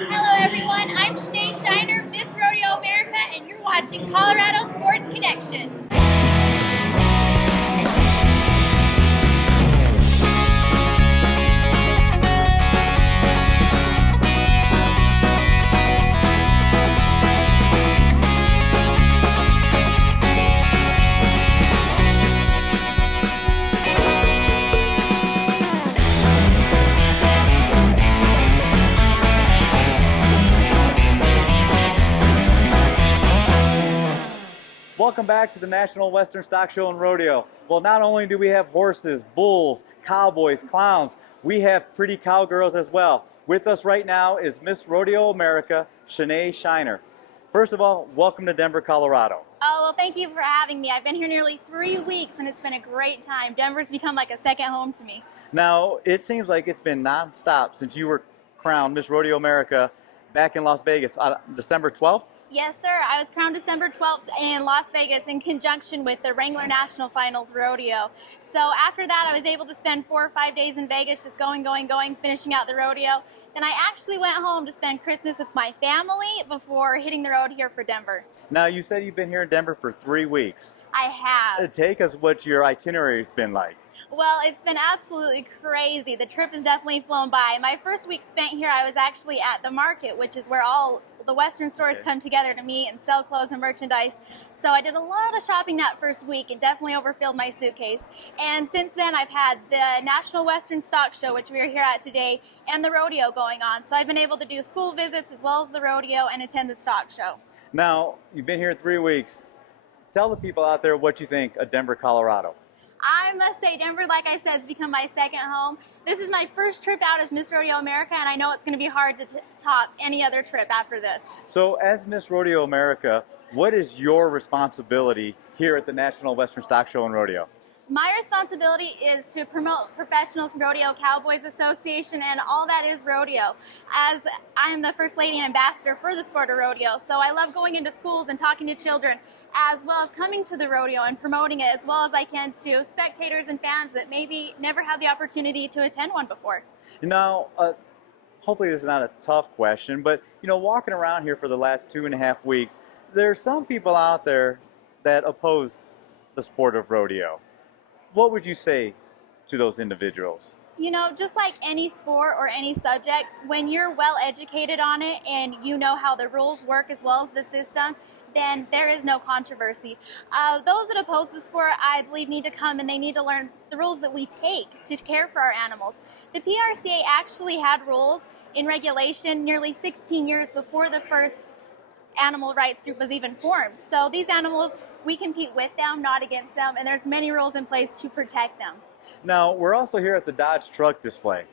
Hello everyone, I'm Chenae Shiner, Miss Rodeo America, and you're watching Colorado Sports Connection. Welcome back to the National Western Stock Show and Rodeo. Well, not only do we have horses, bulls, cowboys, clowns, we have pretty cowgirls as well. With us right now is Miss Rodeo America, Chenae Shiner. First of all, welcome to Denver, Colorado. Oh, well, thank you for having me. I've been here nearly 3 weeks, and it's been a great time. Denver's become like a second home to me. Now, it seems like it's been nonstop since you were crowned Miss Rodeo America back in Las Vegas on December 12th. Yes, sir. I was crowned December 12th in Las Vegas in conjunction with the Wrangler National Finals Rodeo. So after that, I was able to spend 4 or 5 days in Vegas just going, finishing out the rodeo. Then I actually went home to spend Christmas with my family before hitting the road here for Denver. Now, you said you've been here in Denver for 3 weeks. I have. Take us what your itinerary's been like. Well, it's been absolutely crazy. The trip has definitely flown by. My first week spent here, I was actually at the market, which is where all the Western stores come together to meet and sell clothes and merchandise. So I did a lot of shopping that first week and definitely overfilled my suitcase. And since then, I've had the National Western Stock Show, which we are here at today, and the rodeo going on. So I've been able to do school visits as well as the rodeo and attend the stock show. Now, you've been here 3 weeks. Tell the people out there what you think of Denver, Colorado. I must say, Denver, like I said, has become my second home. This is my first trip out as Miss Rodeo America, and I know it's going to be hard to top any other trip after this. So, as Miss Rodeo America, what is your responsibility here at the National Western Stock Show and Rodeo? My responsibility is to promote Professional Rodeo Cowboys Association and all that is rodeo, as I am the First Lady and Ambassador for the sport of rodeo. So I love going into schools and talking to children, as well as coming to the rodeo and promoting it as well as I can to spectators and fans that maybe never had the opportunity to attend one before. Now, hopefully this is not a tough question, but walking around here for the last 2.5 weeks, there's some people out there that oppose the sport of rodeo. What would you say to those individuals? Just like any sport or any subject, when you're well educated on it and you know how the rules work as well as the system, then there is no controversy. Those that oppose the sport, I believe, need to come and they need to learn the rules that we take to care for our animals. The PRCA actually had rules in regulation nearly 16 years before the first animal rights group was even formed. So these animals, we compete with them, not against them, and there's many rules in place to protect them. Now, we're also here at the Dodge truck display.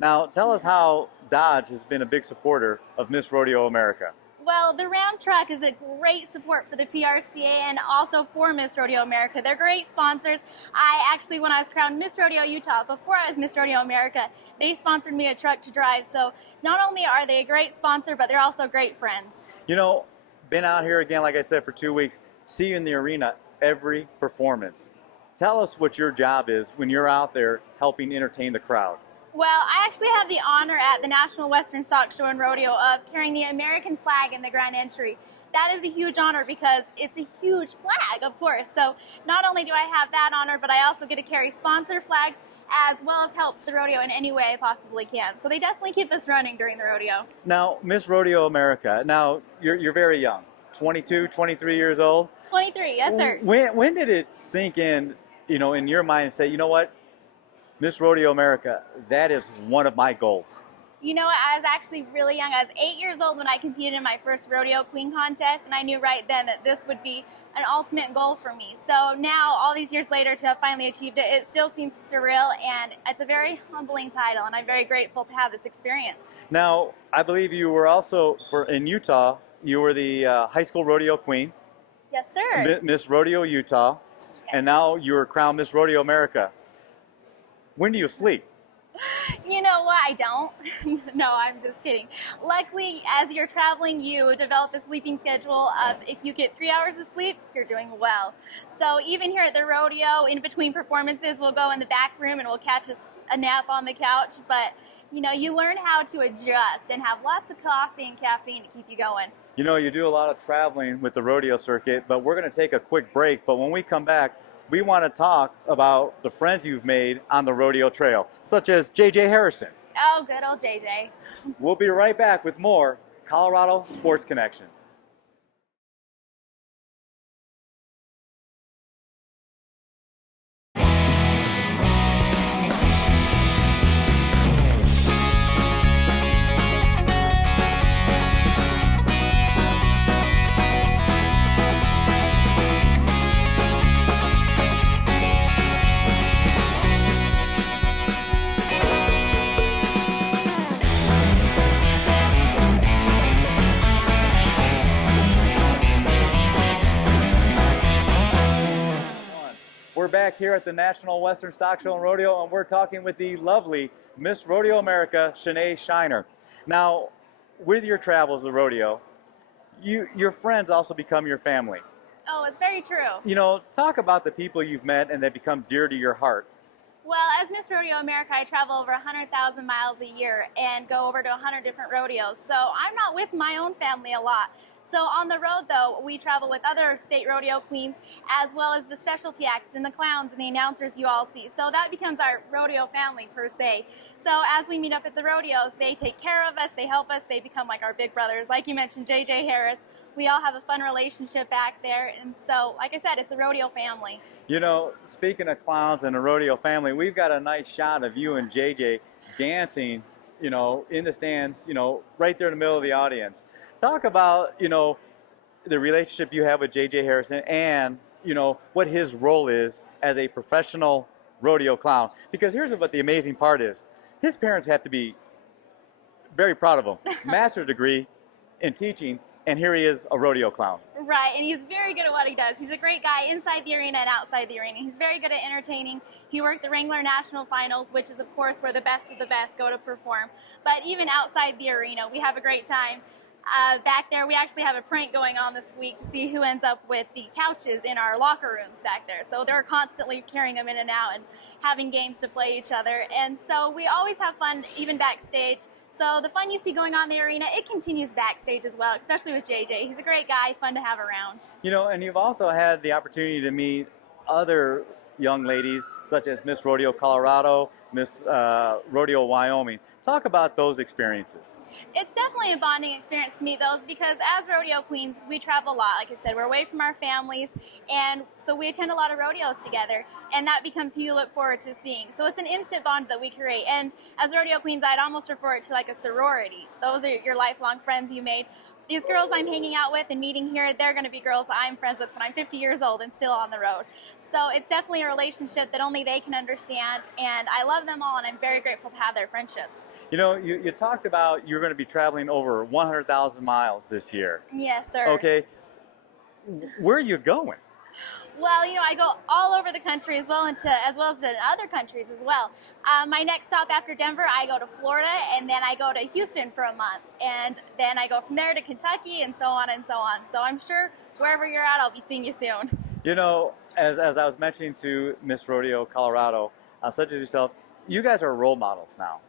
Now, tell us how Dodge has been a big supporter of Miss Rodeo America. Well, the Ram truck is a great support for the PRCA and also for Miss Rodeo America. They're great sponsors. When I was crowned Miss Rodeo Utah, before I was Miss Rodeo America, they sponsored me a truck to drive. So not only are they a great sponsor, but they're also great friends. Been out here again, like I said, for 2 weeks. See you in the arena every performance. Tell us what your job is when you're out there helping entertain the crowd. Well, I actually have the honor at the National Western Stock Show and Rodeo of carrying the American flag in the grand entry. That is a huge honor because it's a huge flag, of course. So not only do I have that honor, but I also get to carry sponsor flags as well as help the rodeo in any way I possibly can. So they definitely keep us running during the rodeo. Now, Miss Rodeo America, now you're very young, 22, 23 years old. 23, yes, sir. When did it sink in, in your mind and say, you know what, Miss Rodeo America, that is one of my goals? I was actually really young. I was 8 years old when I competed in my first rodeo queen contest, and I knew right then that this would be an ultimate goal for me. So now, all these years later, to have finally achieved it, it still seems surreal, and it's a very humbling title, and I'm very grateful to have this experience. Now, I believe you were also, in Utah, you were the high school rodeo queen. Yes, sir. Miss Rodeo Utah, and now you're crowned Miss Rodeo America. When do you sleep? You know what? I don't. No, I'm just kidding. Luckily, as you're traveling, you develop a sleeping schedule of if you get 3 hours of sleep, you're doing well. So even here at the rodeo, in between performances, we'll go in the back room and we'll catch a nap on the couch, but you learn how to adjust and have lots of coffee and caffeine to keep you going. You do a lot of traveling with the rodeo circuit, but we're going to take a quick break. But when we come back, we want to talk about the friends you've made on the rodeo trail, such as J.J. Harrison. Oh, good old JJ. We'll be right back with more Colorado Sports Connection. We're back here at the National Western Stock Show and Rodeo, and we're talking with the lovely Miss Rodeo America, Chenae Shiner. Now, with your travels of rodeo, your friends also become your family. Oh, it's very true. Talk about the people you've met and that become dear to your heart. Well, as Miss Rodeo America, I travel over 100,000 miles a year and go over to 100 different rodeos, so I'm not with my own family a lot. So on the road, though, we travel with other state rodeo queens, as well as the specialty acts and the clowns and the announcers you all see. So that becomes our rodeo family, per se. So as we meet up at the rodeos, they take care of us, they help us, they become like our big brothers. Like you mentioned, J.J. Harris, we all have a fun relationship back there. And so, like I said, it's a rodeo family. Speaking of clowns and a rodeo family, we've got a nice shot of you and J.J. dancing, in the stands, right there in the middle of the audience. Talk about, the relationship you have with J.J. Harrison and, what his role is as a professional rodeo clown. Because here's what the amazing part is. His parents have to be very proud of him. Master's degree in teaching, and here he is, a rodeo clown. Right, and he's very good at what he does. He's a great guy inside the arena and outside the arena. He's very good at entertaining. He worked the Wrangler National Finals, which is, of course, where the best of the best go to perform. But even outside the arena, we have a great time. Back there, we actually have a prank going on this week to see who ends up with the couches in our locker rooms back there. So they're constantly carrying them in and out and having games to play each other. And so we always have fun, even backstage. So the fun you see going on in the arena, it continues backstage as well, especially with JJ. He's a great guy, fun to have around. And you've also had the opportunity to meet other young ladies, such as Miss Rodeo Colorado, Miss Rodeo Wyoming. Talk about those experiences. It's definitely a bonding experience to meet those because as rodeo queens, we travel a lot. Like I said, we're away from our families, and so we attend a lot of rodeos together, and that becomes who you look forward to seeing. So it's an instant bond that we create, and as rodeo queens, I'd almost refer it to like a sorority. Those are your lifelong friends you made. These girls I'm hanging out with and meeting here, they're going to be girls I'm friends with when I'm 50 years old and still on the road. So it's definitely a relationship that only they can understand, and I love them all, and I'm very grateful to have their friendships. You talked about you're going to be traveling over 100,000 miles this year. Yes, sir. Okay. Where are you going? Well, I go all over the country as well as to other countries as well. My next stop after Denver, I go to Florida, and then I go to Houston for a month, and then I go from there to Kentucky, and so on and so on. So I'm sure wherever you're at, I'll be seeing you soon. As I was mentioning to Miss Rodeo Colorado, such as yourself, you guys are role models now.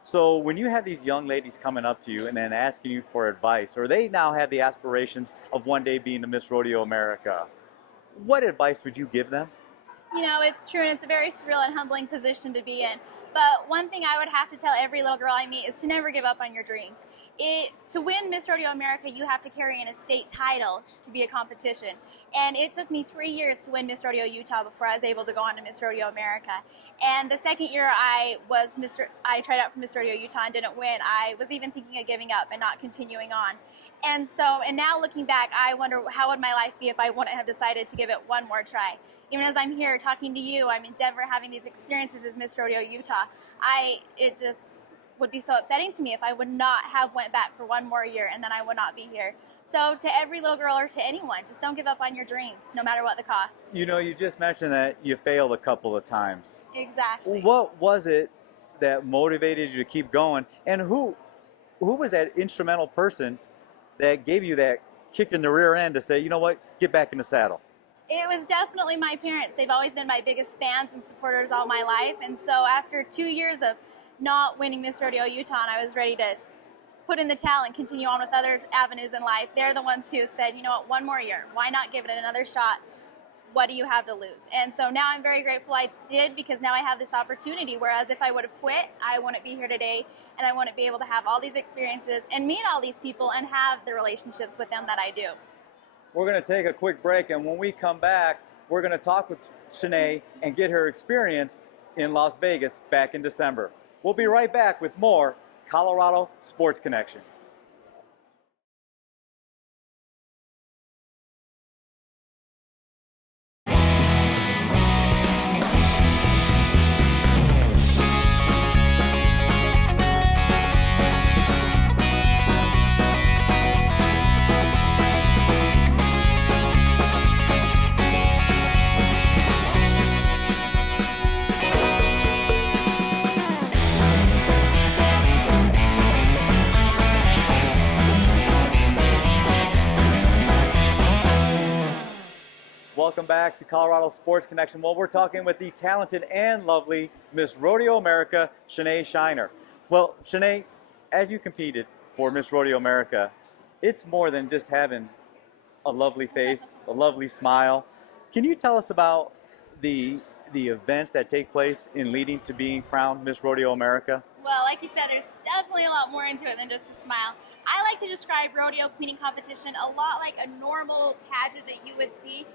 So when you have these young ladies coming up to you and then asking you for advice, or they now have the aspirations of one day being the Miss Rodeo America, what advice would you give them? It's true, and it's a very surreal and humbling position to be in. But one thing I would have to tell every little girl I meet is to never give up on your dreams. To win Miss Rodeo America, you have to carry in a state title to be a competition. And it took me 3 years to win Miss Rodeo Utah before I was able to go on to Miss Rodeo America. And the second year I tried out for Miss Rodeo Utah and didn't win, I was even thinking of giving up and not continuing on. And now looking back, I wonder how would my life be if I wouldn't have decided to give it one more try. Even as I'm here talking to you, I'm in Denver having these experiences as Miss Rodeo Utah. It just would be so upsetting to me if I would not have went back for one more year and then I would not be here. So to every little girl or to anyone, just don't give up on your dreams, no matter what the cost. You just mentioned that you failed a couple of times. Exactly. What was it that motivated you to keep going, and who was that instrumental person that gave you that kick in the rear end to say, you know what, get back in the saddle? It was definitely my parents. They've always been my biggest fans and supporters all my life. And so after 2 years of not winning Miss Rodeo Utah, I was ready to put in the towel and continue on with other avenues in life. They're the ones who said, you know what, one more year. Why not give it another shot? What do you have to lose? And so now I'm very grateful I did, because now I have this opportunity, whereas if I would have quit, I wouldn't be here today, and I wouldn't be able to have all these experiences and meet all these people and have the relationships with them that I do. We're going to take a quick break, and when we come back, we're going to talk with Chenae and get her experience in Las Vegas back in December. We'll be right back with more Colorado Sports Connection. Welcome back to Colorado Sports Connection. Well, we're talking with the talented and lovely Miss Rodeo America, Chenae Shiner. Well, Chenae, as you competed for Miss Rodeo America, it's more than just having a lovely face, a lovely smile. Can you tell us about the events that take place in leading to being crowned Miss Rodeo America? Well, like you said, there's definitely a lot more into it than just a smile. I like to describe rodeo queening competition a lot like a normal pageant that you would see.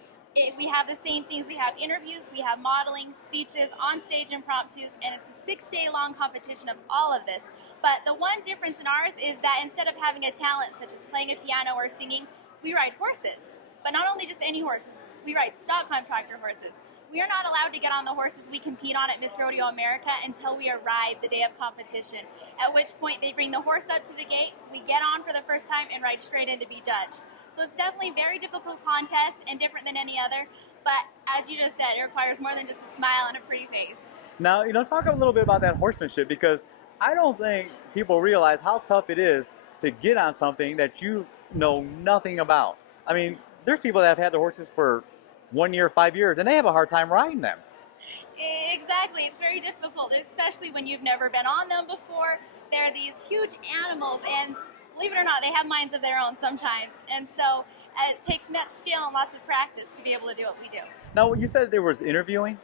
We have the same things. We have interviews, we have modeling, speeches, on-stage impromptus, and it's a 6-day-long competition of all of this. But the one difference in ours is that instead of having a talent such as playing a piano or singing, we ride horses. But not only just any horses, we ride stock contractor horses. We are not allowed to get on the horses we compete on at Miss Rodeo America until we arrive the day of competition, at which point they bring the horse up to the gate, we get on for the first time, and ride straight in to be judged. So it's definitely a very difficult contest and different than any other, but as you just said, it requires more than just a smile and a pretty face. Now, talk a little bit about that horsemanship, because I don't think people realize how tough it is to get on something that you know nothing about. I mean, there's people that have had their horses for 1 year, 5 years, and they have a hard time riding them. Exactly. It's very difficult, especially when you've never been on them before. They're these huge animals, and believe it or not, they have minds of their own sometimes. And so it takes much skill and lots of practice to be able to do what we do. Now, you said there was interviewing.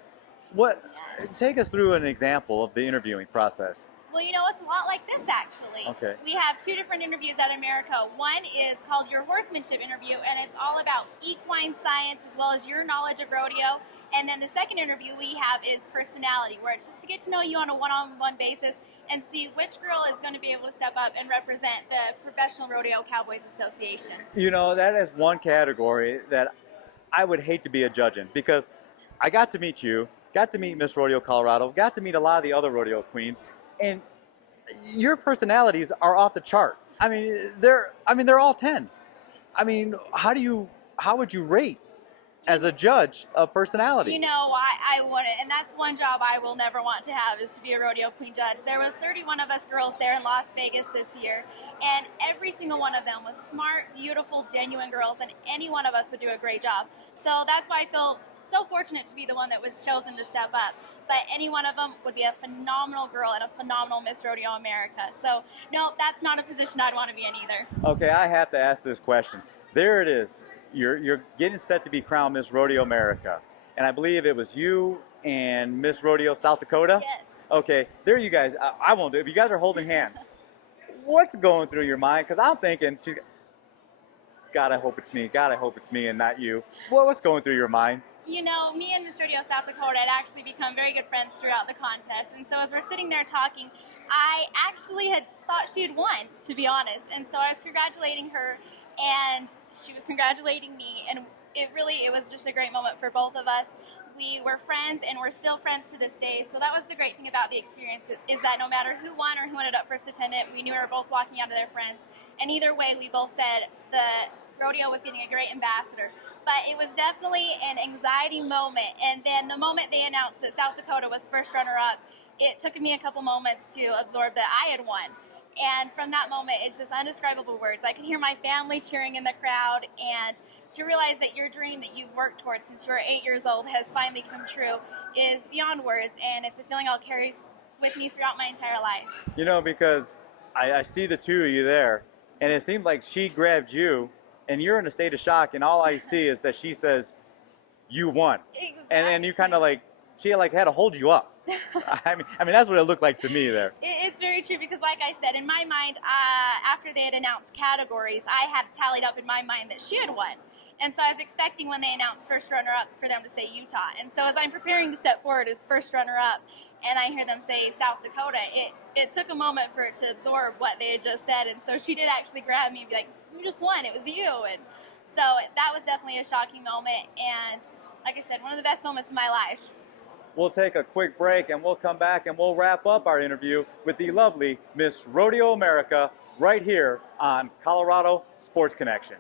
Take us through an example of the interviewing process. Well, it's a lot like this, actually. Okay. We have 2 different interviews at America. One is called your horsemanship interview, and it's all about equine science as well as your knowledge of rodeo. And then the second interview we have is personality, where it's just to get to know you on a one-on-one basis and see which girl is going to be able to step up and represent the Professional Rodeo Cowboys Association. That is one category that I would hate to be a judge in, because I got to meet you, got to meet Miss Rodeo Colorado, got to meet a lot of the other rodeo queens, and your personalities are off the chart. They're all 10s. How would you rate as a judge of personality? I wouldn't, and that's one job I will never want to have, is to be a rodeo queen judge. There was 31 of us girls there in Las Vegas this year, and every single one of them was smart, beautiful, genuine girls, and any one of us would do a great job. So that's why I feel so fortunate to be the one that was chosen to step up. But any one of them would be a phenomenal girl and a phenomenal Miss Rodeo America. So no, that's not a position I'd want to be in either. Okay, I have to ask this question. There it is. You're getting set to be crowned Miss Rodeo America, and I believe it was you and Miss Rodeo South Dakota. Yes. Okay, there you guys. I won't do it. If you guys are holding hands, what's going through your mind? Because I'm thinking, God, I hope it's me. God, I hope it's me and not you. What's going through your mind? Me and Miss Rodeo South Dakota had actually become very good friends throughout the contest. And so as we're sitting there talking, I actually had thought she had won, to be honest. And so I was congratulating her, and she was congratulating me. And it was just a great moment for both of us. We were friends, and we're still friends to this day. So that was the great thing about the experience, is that no matter who won or who ended up first attendant, we knew we were both walking out of their friends. And either way, we both said the rodeo was getting a great ambassador. But it was definitely an anxiety moment. And then the moment they announced that South Dakota was first runner-up, it took me a couple moments to absorb that I had won. And from that moment, it's just undescribable words. I can hear my family cheering in the crowd, and to realize that your dream that you've worked towards since you were 8 years old has finally come true is beyond words, and it's a feeling I'll carry with me throughout my entire life. You know, because I see the two of you there, and it seemed like she grabbed you, and you're in a state of shock, and all I see is that she says, "You won," Exactly. and then you kind of like she like had to hold you up. I mean that's what it looked like to me there. It's very true because, like I said, in my mind, after they had announced categories, I had tallied up in my mind that she had won. And so I was expecting when they announced first runner-up for them to say Utah. And so as I'm preparing to step forward as first runner-up, and I hear them say South Dakota, it took a moment for it to absorb what they had just said. And so she did actually grab me and be like, "You just won, it was you." And so that was definitely a shocking moment. And like I said, one of the best moments of my life. We'll take a quick break and we'll come back and we'll wrap up our interview with the lovely Miss Rodeo America right here on Colorado Sports Connection.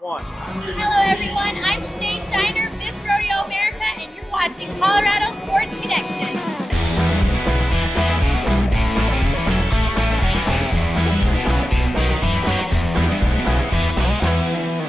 One. Hello everyone, I'm Chenae Shiner, Miss Rodeo America, and you're watching Colorado Sports Connection.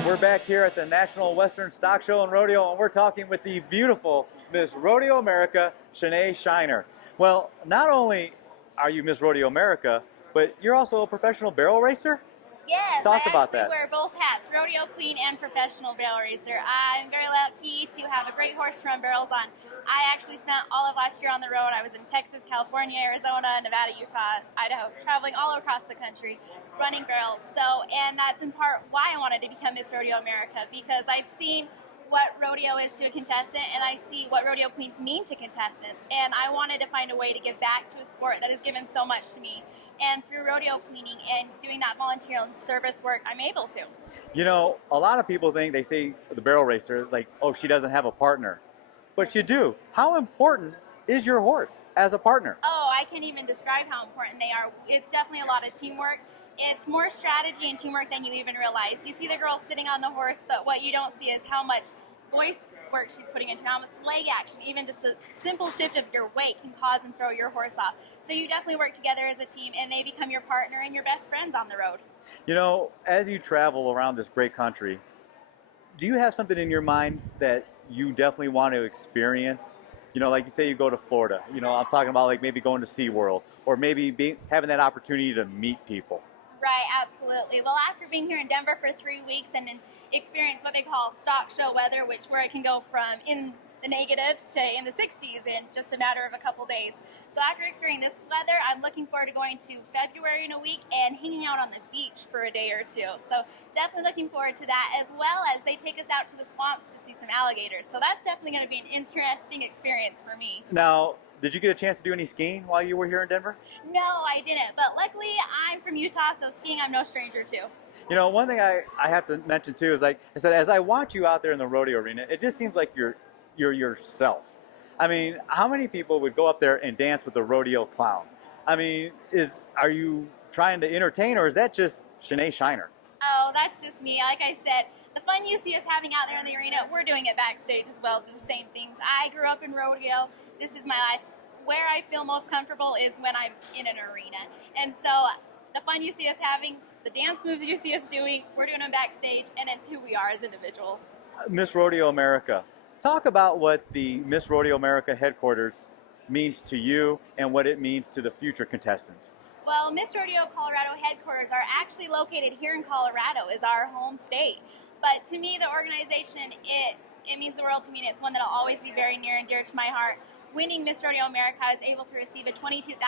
We're back here at the National Western Stock Show and Rodeo, and we're talking with the beautiful Miss Rodeo America, Chenae Shiner. Well, not only are you Miss Rodeo America, but you're also a professional barrel racer? Yes, Talk I about actually that. wear both hats, rodeo queen and professional barrel racer. I'm very lucky to have a great horse to run barrels on. I actually spent all of last year on the road. I was in Texas, California, Arizona, Nevada, Utah, Idaho, traveling all across the country, running barrels. And that's in part why I wanted to become Miss Rodeo America, because I've seen what rodeo is to a contestant, and I see what rodeo queens mean to contestants, and I wanted to find a way to give back to a sport that has given so much to me. And through rodeo queening and doing that volunteer and service work, I'm able to. You know, a lot of people think, they say the barrel racer, like, oh, she doesn't have a partner. But you do. How important is your horse as a partner? Oh, I can't even describe how important they are. It's definitely a lot of teamwork. It's more strategy and teamwork than you even realize. You see the girl sitting on the horse, but what you don't see is how much voice work she's putting into, how much leg action, even just the simple shift of your weight can cause and throw your horse off. So you definitely work together as a team, and they become your partner and your best friends on the road. You know, as you travel around this great country, do you have something in your mind that you definitely want to experience? You know, like you say you go to Florida. You know, I'm talking about like maybe going to SeaWorld, or maybe having that opportunity to meet people. Right, absolutely. Well, after being here in Denver for 3 weeks and then experience what they call stock show weather, where it can go from in the negatives to in the 60s in just a matter of a couple days. So after experiencing this weather, I'm looking forward to going to February in a week and hanging out on the beach for a day or two. So definitely looking forward to that, as well as they take us out to the swamps to see some alligators. So that's definitely going to be an interesting experience for me. Now, did you get a chance to do any skiing while you were here in Denver? No, I didn't. But luckily, I'm from Utah, so skiing I'm no stranger to. You know, one thing I have to mention too is, like I said, as I watch you out there in the rodeo arena, it just seems like you're yourself. I mean, how many people would go up there and dance with the rodeo clown? I mean, are you trying to entertain, or is that just Chenae Shiner? Oh, that's just me. Like I said, the fun you see us having out there in the arena, we're doing it backstage as well, do the same things. I grew up in rodeo. This is my life. Where I feel most comfortable is when I'm in an arena. And so the fun you see us having, the dance moves you see us doing, we're doing them backstage, and it's who we are as individuals. Miss Rodeo America, talk about what the Miss Rodeo America headquarters means to you and what it means to the future contestants. Well, Miss Rodeo Colorado headquarters are actually located here in Colorado, is our home state. But to me, the organization, it means the world to me, and it's one that will always be very near and dear to my heart. Winning Miss Rodeo America, I was able to receive a $22,000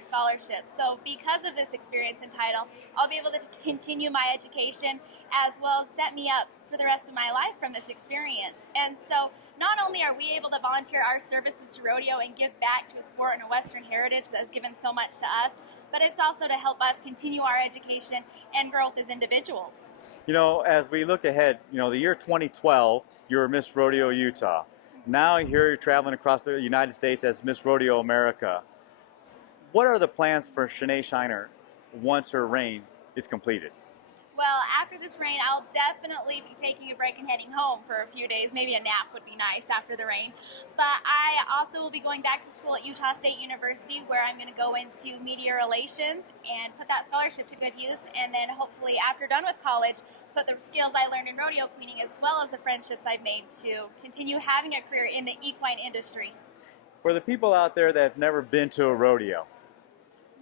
scholarship. So because of this experience and title, I'll be able to continue my education as well as set me up for the rest of my life from this experience. And so not only are we able to volunteer our services to rodeo and give back to a sport and a Western heritage that has given so much to us, but it's also to help us continue our education and growth as individuals. You know, as we look ahead, you know, the year 2012, you were Miss Rodeo Utah. Now here you're traveling across the United States as Miss Rodeo America. What are the plans for Chenae Shiner once her reign is completed? Well, after this rain, I'll definitely be taking a break and heading home for a few days. Maybe a nap would be nice after the rain. But I also will be going back to school at Utah State University, where I'm going to go into media relations and put that scholarship to good use. And then hopefully, after done with college, put the skills I learned in rodeo queening as well as the friendships I've made to continue having a career in the equine industry. For the people out there that have never been to a rodeo,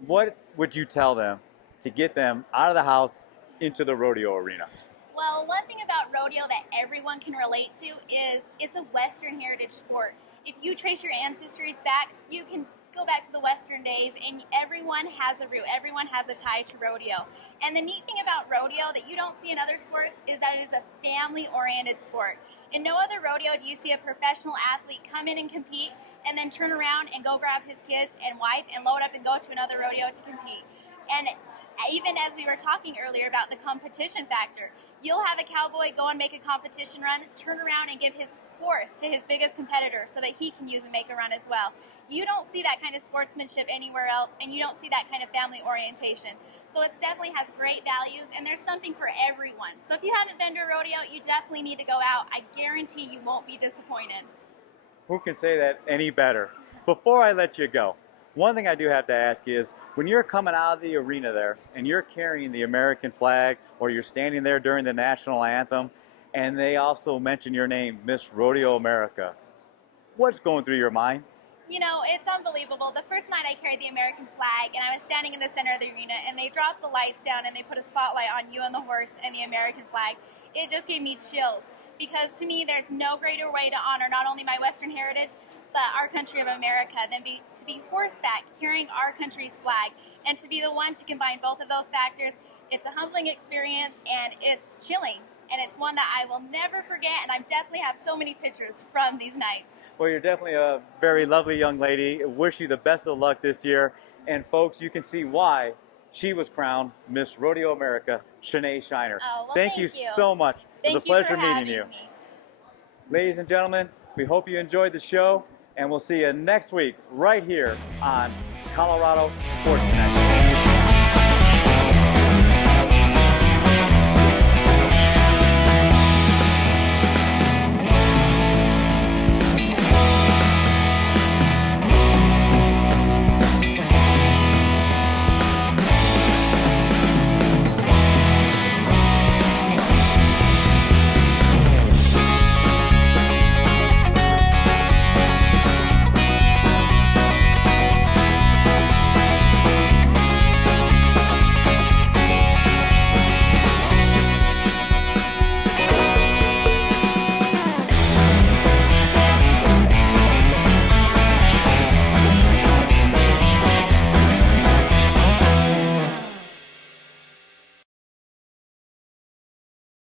what would you tell them to get them out of the house into the rodeo arena? Well, one thing about rodeo that everyone can relate to is it's a Western heritage sport. If you trace your ancestries back, you can go back to the Western days, and everyone has a root, everyone has a tie to rodeo. And the neat thing about rodeo that you don't see in other sports is that it is a family-oriented sport. In no other rodeo do you see a professional athlete come in and compete and then turn around and go grab his kids and wife and load up and go to another rodeo to compete. And even as we were talking earlier about the competition factor, you'll have a cowboy go and make a competition run, turn around and give his horse to his biggest competitor so that he can use and make a run as well. You don't see that kind of sportsmanship anywhere else, and you don't see that kind of family orientation. So it definitely has great values, and there's something for everyone. So if you haven't been to a rodeo, you definitely need to go out. I guarantee you won't be disappointed. Who can say that any better? Before I let you go, one thing I do have to ask is, when you're coming out of the arena there and you're carrying the American flag, or you're standing there during the national anthem and they also mention your name, Miss Rodeo America, what's going through your mind? You know, it's unbelievable. The first night I carried the American flag and I was standing in the center of the arena and they dropped the lights down and they put a spotlight on you and the horse and the American flag. It just gave me chills, because to me there's no greater way to honor not only my Western heritage but our country of America than to be horseback carrying our country's flag, and to be the one to combine both of those factors. It's a humbling experience and it's chilling, and it's one that I will never forget, and I definitely have so many pictures from these nights. Well, you're definitely a very lovely young lady. I wish you the best of luck this year. And folks, you can see why she was crowned Miss Rodeo America, Chenae Shiner. Oh, well, thank you so much. It was a pleasure meeting you. Ladies and gentlemen, we hope you enjoyed the show, and we'll see you next week right here on Colorado Sports Connect.